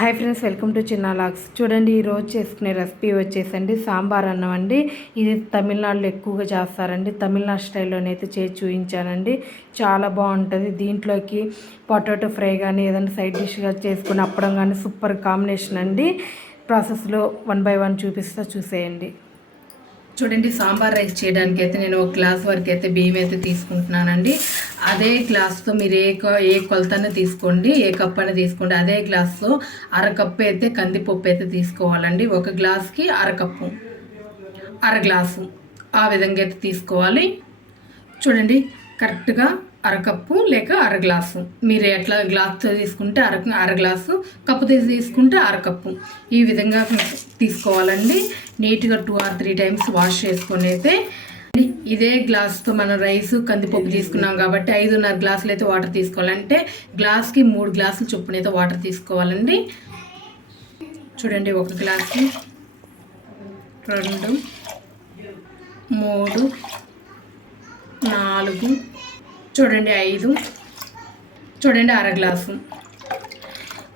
Hi friends, welcome to చిన్న logs. చూడండి, ఈరోజు చేసుకునే రెసిపీ వచ్చేసండి సాంబార్ అన్నం అండి. ఇది తమిళనాడులో ఎక్కువగా చేస్తారండి. తమిళనాడు స్టైల్లోనైతే చేసి చూపించానండి. చాలా బాగుంటుంది. దీంట్లోకి పొటాటో ఫ్రై కానీ ఏదైనా సైడ్ డిష్గా చేసుకుని అప్పడం కానీ సూపర్ కాంబినేషన్ అండి. ప్రాసెస్లో 1 by 1 చూపిస్తా, చూసేయండి. చూడండి, సాంబార్ రైస్ చేయడానికి అయితే నేను 1 గ్లాస్ వరకు అయితే బియ్యం అయితే తీసుకుంటున్నానండి. అదే గ్లాస్తో మీరు ఏ కొలతనే తీసుకోండి, ఏ కప్ అని తీసుకోండి. అదే గ్లాస్తో అరకప్పు అయితే కందిపప్పు అయితే తీసుకోవాలండి. 1 గ్లాస్కి అరకప్పు, అర గ్లాసు ఆ విధంగా అయితే తీసుకోవాలి. చూడండి, కరెక్ట్గా అరకప్పు లేక అర గ్లాసు, మీరు ఎట్లా గ్లాస్తో తీసుకుంటే అర గ్లాసు, కప్పు తీసుకుంటే అరకప్పు, ఈ విధంగా తీసుకోవాలండి. నీట్గా 2 or 3 times వాష్ చేసుకొని అయితే ఇదే గ్లాస్తో మనం రైస్ కందిపప్పు తీసుకున్నాం కాబట్టి 5.5 గ్లాసులు అయితే వాటర్ తీసుకోవాలంటే గ్లాస్కి 3 గ్లాసులు చొప్పున అయితే వాటర్ తీసుకోవాలండి. చూడండి, 1 గ్లాసు, 2, 3, 4, చూడండి 5, చూడండి అర గ్లాసు.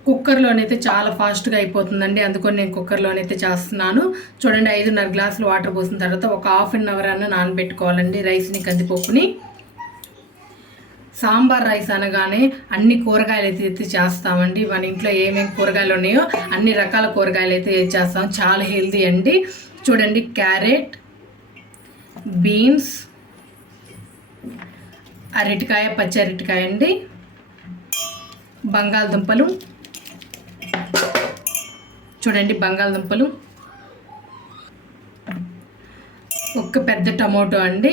కుక్కర్లోనైతే చాలా ఫాస్ట్గా అయిపోతుందండి, అందుకని నేను కుక్కర్లోనైతే చేస్తున్నాను. చూడండి, 5.5 గ్లాసులు వాటర్ పోసిన తర్వాత ఒక 1/2 hour అన్న నానబెట్టుకోవాలండి రైస్ని, కందిపప్పుని. సాంబార్ రైస్ అనగానే అన్ని కూరగాయలు అయితే చేస్తామండి. మన ఇంట్లో ఏమేమి కూరగాయలు ఉన్నాయో అన్ని రకాల కూరగాయలు అయితే చేస్తాం. చాలా హెల్తీ అండి. చూడండి, క్యారెట్, బీన్స్, అరటికాయ, పచ్చి అరటికాయ అండి, బంగాళదుంపలు, చూడండి బంగాళదుంపలు, ఒక పెద్ద టమోటో అండి,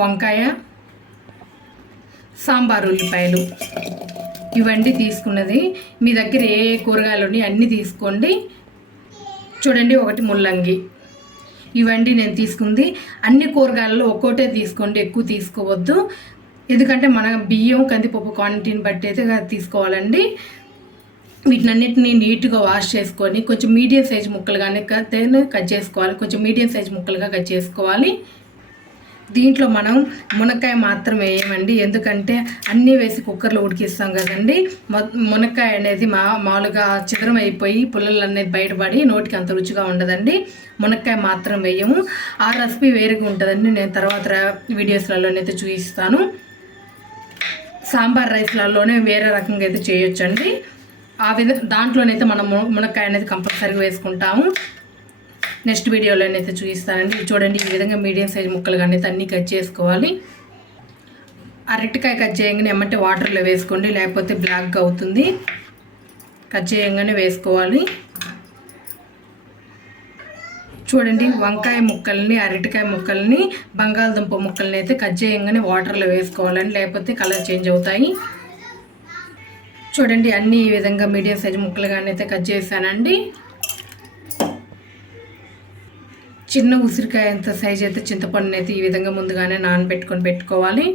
వంకాయ, సాంబార్ ఉల్లిపాయలు, ఇవన్నీ తీసుకున్నది. మీ దగ్గర ఏ కూరగాయలు ఉన్నాయి అన్నీ తీసుకోండి. చూడండి, 1 ముల్లంగి, ఇవన్నీ నేను తీసుకుంది. అన్ని కూరగాయలలో ఒక్కోటే తీసుకోండి, ఎక్కువ తీసుకోవద్దు. ఎందుకంటే మన బియ్యం కందిపప్పు క్వాంటిటీని బట్టి అయితే తీసుకోవాలండి. వీటినన్నిటిని నీట్గా వాష్ చేసుకొని కొంచెం మీడియం సైజ్ ముక్కలుగానే కట్ చేసుకోవాలి. కొంచెం మీడియం సైజ్ ముక్కలుగా కట్ చేసుకోవాలి. దీంట్లో మనం మునక్కాయ మాత్రం వేయమండి, ఎందుకంటే అన్నీ వేసి కుక్కర్లో ఉడికిస్తాం కదండి. మునక్కాయ అనేది మామూలుగా చిదరం అయిపోయి పుల్లలు అనేది బయటపడి నోటికి అంత రుచిగా ఉండదండి. మునక్కాయ మాత్రం వేయము. ఆ రెసిపీ వేరుగా ఉంటుందండి, నేను తర్వాత వీడియోస్లలోనైతే చూపిస్తాను. సాంబార్ రైస్లలోనే వేరే రకంగా అయితే చేయొచ్చండి. ఆ విధంగా దాంట్లోనైతే మనం మునక్కాయ అనేది కంపల్సరీగా వేసుకుంటాము. నెక్స్ట్ వీడియోలోనైతే చూపిస్తానండి. చూడండి, ఈ విధంగా మీడియం సైజ్ ముక్కలుగా అయితే అన్నీ కట్ చేసుకోవాలి. అరటికాయ కట్ చేయగానే ఏమంటే వాటర్లో వేసుకోండి, లేకపోతే బ్లాక్గా అవుతుంది. కట్ చేయగానే వేసుకోవాలి. చూడండి, వంకాయ ముక్కల్ని, అరటికాయ ముక్కల్ని, బంగాళదుంప ముక్కల్ని అయితే కట్ చేయగానే వాటర్లో వేసుకోవాలండి, లేకపోతే కలర్ చేంజ్ అవుతాయి. చూడండి, అన్నీ ఈ విధంగా మీడియం సైజ్ ముక్కలుగానైతే కట్ చేశానండి. చిన్న ఉసిరికాయ అంత సైజ్ అయితే చింతపండుని అయితే ఈ విధంగా ముందుగానే నానబెట్టుకొని పెట్టుకోవాలి.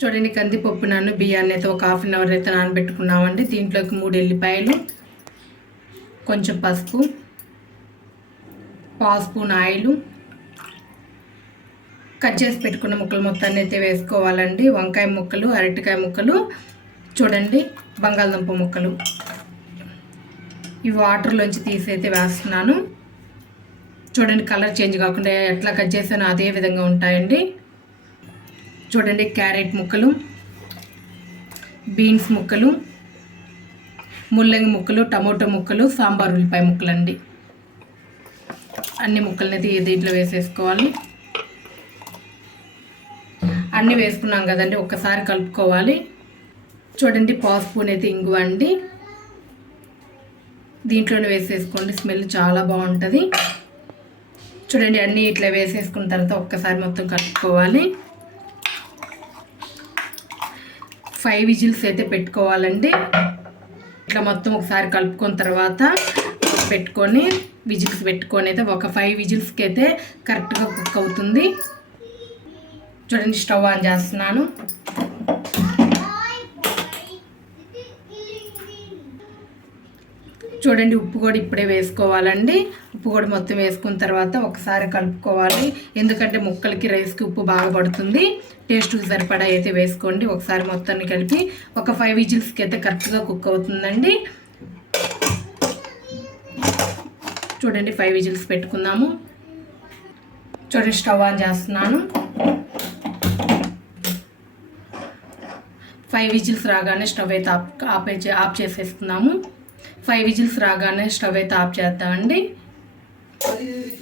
చూడండి, కందిపప్పు బియ్యాన్ని అయితే ఒక 1/2 hour అయితే నానబెట్టుకున్నామండి. దీంట్లోకి 3 ఎల్లిపాయలు, కొంచెం పసుపు, 1 స్పూన్ ఆయిల్, కట్ చేసి పెట్టుకున్న ముక్కలు మొత్తాన్ని అయితే వేసుకోవాలండి. వంకాయ ముక్కలు, అరటికాయ ముక్కలు, చూడండి బంగాళదుంప ముక్కలు, ఈ వాటర్లోంచి తీసి అయితే వేస్తున్నాను. చూడండి, కలర్ చేంజ్ కాకుండా ఎట్లా కట్ చేసానో అదే విధంగా ఉంటాయండి. చూడండి, క్యారెట్ ముక్కలు, బీన్స్ ముక్కలు, ముల్లంగి ముక్కలు, టమోటో ముక్కలు, సాంబార్ ఉల్లిపాయ ముక్కలు అండి. అన్ని ముక్కలని అయితే దీంట్లో వేసేసుకోవాలి. అన్నీ వేసుకున్నాం కదండి, ఒక్కసారి కలుపుకోవాలి. చూడండి, 1 స్పూన్ అయితే ఇంగువ అండి, దీంట్లోనే వేసేసుకోండి, స్మెల్ చాలా బాగుంటుంది. చూడండి, అన్నీ ఇట్లా వేసేసుకున్న తర్వాత ఒక్కసారి మొత్తం కలుపుకోవాలి. 5 విజిల్స్ అయితే పెట్టుకోవాలండి. ఇట్లా మొత్తం ఒకసారి కలుపుకున్న తర్వాత పెట్టుకొని విజిల్స్ పెట్టుకొని అయితే ఒక 5 విజిల్స్కి అయితే కరెక్ట్గా కుక్ అవుతుంది. చూడండి, స్టవ్ ఆన్ చేస్తున్నాను. చూడండి ఉప్పు కూడా ఇప్పుడే వేసుకోవాలండి. ఉప్పు కూడా మొత్తం వేసుకున్న తర్వాత ఒకసారి కలుపుకోవాలి. ఎందుకంటే ముక్కలకి రైస్కి ఉప్పు బాగా పడుతుంది. టేస్ట్కి సరిపడా అయితే వేసుకోండి. ఒకసారి మొత్తాన్ని కలిపి ఒక 5 విజిల్స్కి అయితే కరెక్ట్గా కుక్ అవుతుందండి. చూడండి 5 విజిల్స్ పెట్టుకుందాము. చూడండి స్టవ్ ఆన్ చేస్తున్నాను. 5 విజిల్స్ రాగానే స్టవ్ అయితే ఆఫ్ చేసేసుకుందాము. 5 విజిల్స్ రాగానే స్టవ్ అయితే ఆఫ్ చేద్దామండి.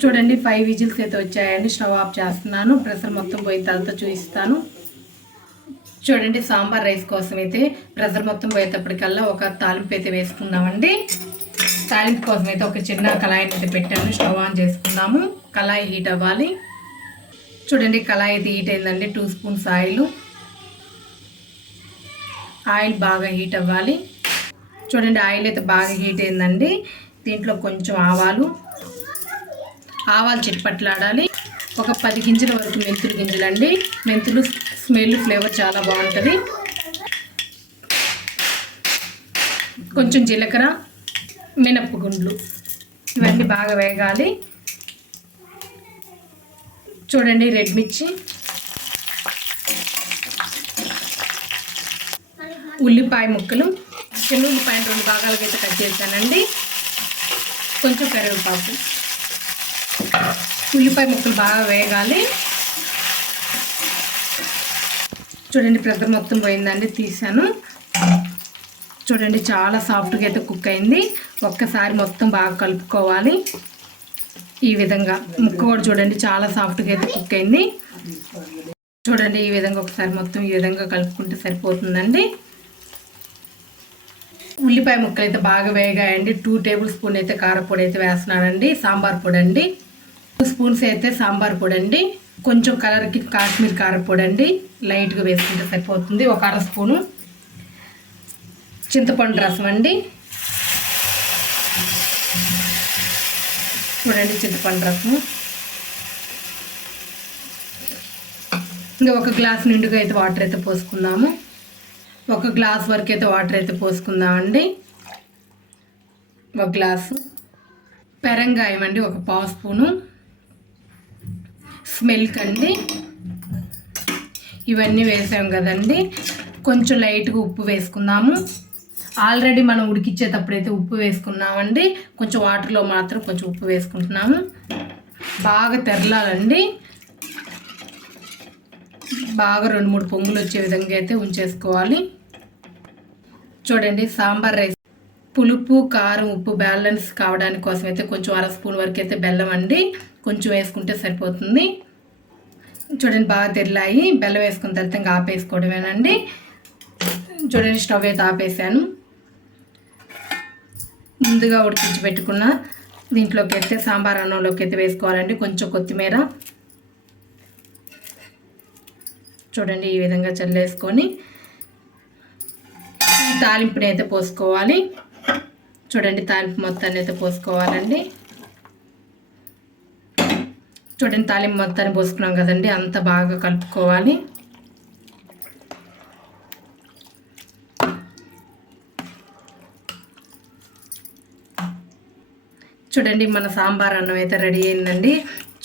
చూడండి 5 విజిల్స్ అయితే వచ్చాయండి. స్టవ్ ఆఫ్ చేస్తున్నాను. ప్రెషర్ మొత్తం పోయిన తర్వాత చూపిస్తాను. చూడండి సాంబార్ రైస్ కోసం అయితే ప్రెషర్ మొత్తం పోయేటప్పటికల్లా ఒక తాలింపు అయితే వేసుకుందామండి. తాలింపు కోసం అయితే ఒక చిన్న కళాయిని అయితే పెట్టాను. స్టవ్ ఆన్ చేసుకుందాము. కళాయి హీట్ అవ్వాలి. చూడండి కళాయి అయితే హీట్ అయిందండి. 2 స్పూన్స్ ఆయిల్ బాగా హీట్ అవ్వాలి. చూడండి ఆయిల్ అయితే బాగా హీట్ అయిందండి. దీంట్లో కొంచెం ఆవాలు చిట్పట్లాడాలి. ఒక 10 గింజల వరకు మెంతులు గింజలండి. మెంతులు స్మెల్ ఫ్లేవర్ చాలా బాగుంటుంది. కొంచెం జీలకర్ర, మినపగుండ్లు ఇవన్నీ బాగా వేగాలి. చూడండి రెడ్ మిర్చి, ఉల్లిపాయ ముక్కలు, చిన్న ఉల్లిపాయలు 2 భాగాలుగా అయితే కట్ చేశానండి. కొంచెం కరివేపాకు, ఉల్లిపాయ ముక్కలు బాగా వేగాలి. చూడండి ప్రెషర్ మొత్తం పోయిందండి. తీసాను. చూడండి చాలా సాఫ్ట్గా అయితే కుక్ అయింది. ఒక్కసారి మొత్తం బాగా కలుపుకోవాలి. ఈ విధంగా ముక్క కూడా చూడండి చాలా సాఫ్ట్గా అయితే కుక్ అయింది. చూడండి ఈ విధంగా ఒకసారి మొత్తం ఈ విధంగా కలుపుకుంటే సరిపోతుందండి. ఉల్లిపాయ ముక్కలు అయితే బాగా వేగాయండి. 2 టేబుల్ స్పూన్ అయితే కారపొడి అయితే వేస్తున్నానండి. సాంబార్ పొడి అండి. 2 స్పూన్స్ అయితే సాంబార్ పొడి అండి. కొంచెం కలర్కి కాశ్మీర్ కారపొడి అండి. లైట్గా వేసుకుంటే సరిపోతుంది. ఒక 1/2 స్పూను చింతపండు రసం అండి. చూడండి చింతపండు రసం. ఇంకా 1 గ్లాస్ నిండుగా అయితే వాటర్ అయితే పోసుకుందాము. 1 గ్లాస్ వరకు అయితే వాటర్ అయితే పోసుకుందామండి. 1 గ్లాసు పెరంగాయం అండి. 1 పావు స్పూను స్మెల్క్ అండి. ఇవన్నీ వేసాం కదండి. కొంచెం లైట్గా ఉప్పు వేసుకుందాము. ఆల్రెడీ మనం ఉడికిచ్చేటప్పుడైతే ఉప్పు వేసుకున్నామండి. కొంచెం వాటర్లో మాత్రం కొంచెం ఉప్పు వేసుకుంటున్నాము. బాగా తెరలాలండి. బాగా 2-3 పొంగులు వచ్చే విధంగా అయితే ఉంచేసుకోవాలి. చూడండి సాంబార్ రైస్ పులుపు కారం ఉప్పు బ్యాలెన్స్ కావడానికి కోసం అయితే కొంచెం 1/2 స్పూన్ వరకు అయితే బెల్లం అండి. కొంచెం వేసుకుంటే సరిపోతుంది. చూడండి బాగా తెరలాయి. బెల్లం వేసుకున్న తర్వాత ఇంకా ఆపేసుకోవడమేనండి. చూడండి స్టవ్ అయితే ఆపేసాను. ముందుగా ఉడికించి పెట్టుకున్న దీంట్లోకి అయితే సాంబార్ అన్నంలోకి అయితే వేసుకోవాలండి. కొంచెం కొత్తిమీర చూడండి ఈ విధంగా చల్లేసుకొని తాలింపుని అయితే పోసుకోవాలి. చూడండి తాలింపు మొత్తాన్ని అయితే పోసుకోవాలండి. చూడండి తాలింపు మొత్తాన్ని పోసుకున్నాం కదండి. అంత బాగా కలుపుకోవాలి. చూడండి మన సాంబార్ అన్నం అయితే రెడీ అయిందండి.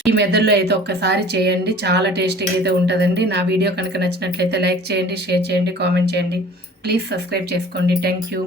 ఈ మెథడ్లో అయితే ఒక్కసారి చేయండి. చాలా టేస్టీగా అయితే ఉంటుందండి. నా వీడియో కనుక నచ్చినట్లయితే లైక్ చేయండి, షేర్ చేయండి, కామెంట్ చేయండి. ప్లీజ్ సబ్స్క్రైబ్ చేసుకోండి. Thank you.